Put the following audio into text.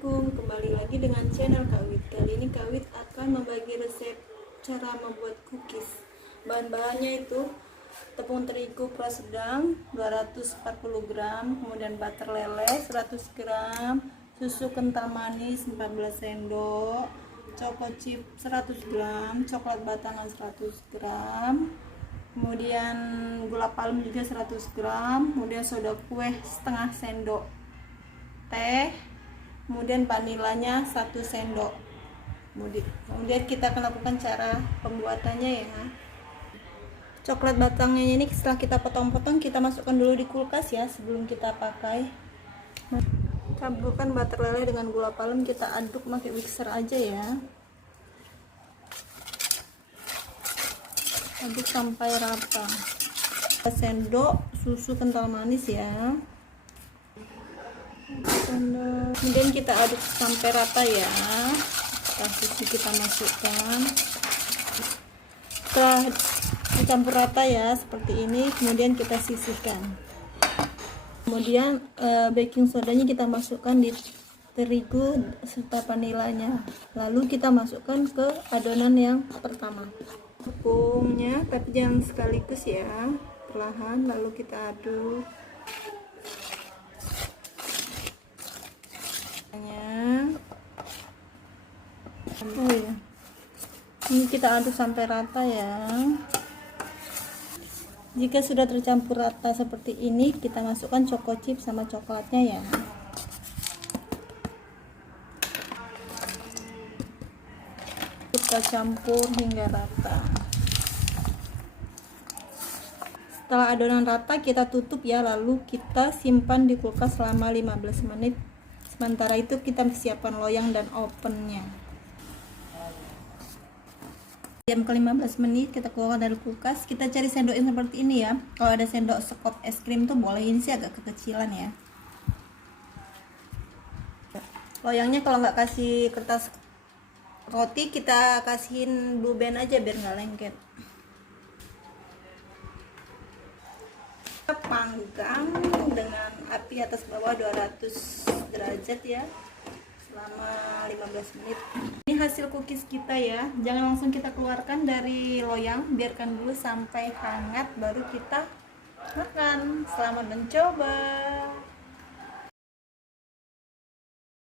Assalamualaikum, kembali lagi dengan channel Kak Wit. Kali ini Kak Wit akan membagi resep cara membuat cookies. Bahan-bahannya itu tepung terigu kelas sedang 240 gram, kemudian butter lele 100 gram, susu kental manis 14 sendok, choco chip 100 gram, coklat batangan 100 gram, kemudian gula palem juga 100 gram, kemudian soda kue setengah sendok teh, kemudian vanilanya 1 sendok. Kemudian kita akan lakukan cara pembuatannya ya. Coklat batangnya ini setelah kita potong-potong, kita masukkan dulu di kulkas ya sebelum kita pakai. Campurkan butter lele dengan gula palem, kita aduk pakai mixer aja ya. Aduk sampai rata. 1 sendok susu kental manis ya. Kemudian kita aduk sampai rata ya. Susu kita masukkan. Setelah dicampur rata ya seperti ini, kemudian kita sisihkan. Kemudian baking sodanya kita masukkan di terigu serta vanilanya. Lalu kita masukkan ke adonan yang pertama. Tepungnya tapi jangan sekaligus ya, perlahan, lalu kita aduk. Oh ya, ini kita aduk sampai rata ya. Jika sudah tercampur rata seperti ini, kita masukkan choco chip sama coklatnya ya. Kita campur hingga rata. Setelah adonan rata, kita tutup ya, lalu kita simpan di kulkas selama 15 menit. Sementara itu kita siapkan loyang dan ovennya. Jam ke 15 menit kita keluar dari kulkas, kita cari sendok yang seperti ini ya. Kalau ada sendok sekop es krim tuh boleh, ini sih agak kekecilan ya. Loyangnya kalau nggak kasih kertas roti, kita kasihin blue band aja biar nggak lengket. Kita panggang dengan api atas bawah 200 derajat ya selama 15 menit. Ini hasil cookies kita ya. Jangan langsung kita keluarkan dari loyang, biarkan dulu sampai hangat baru kita makan. Selamat mencoba.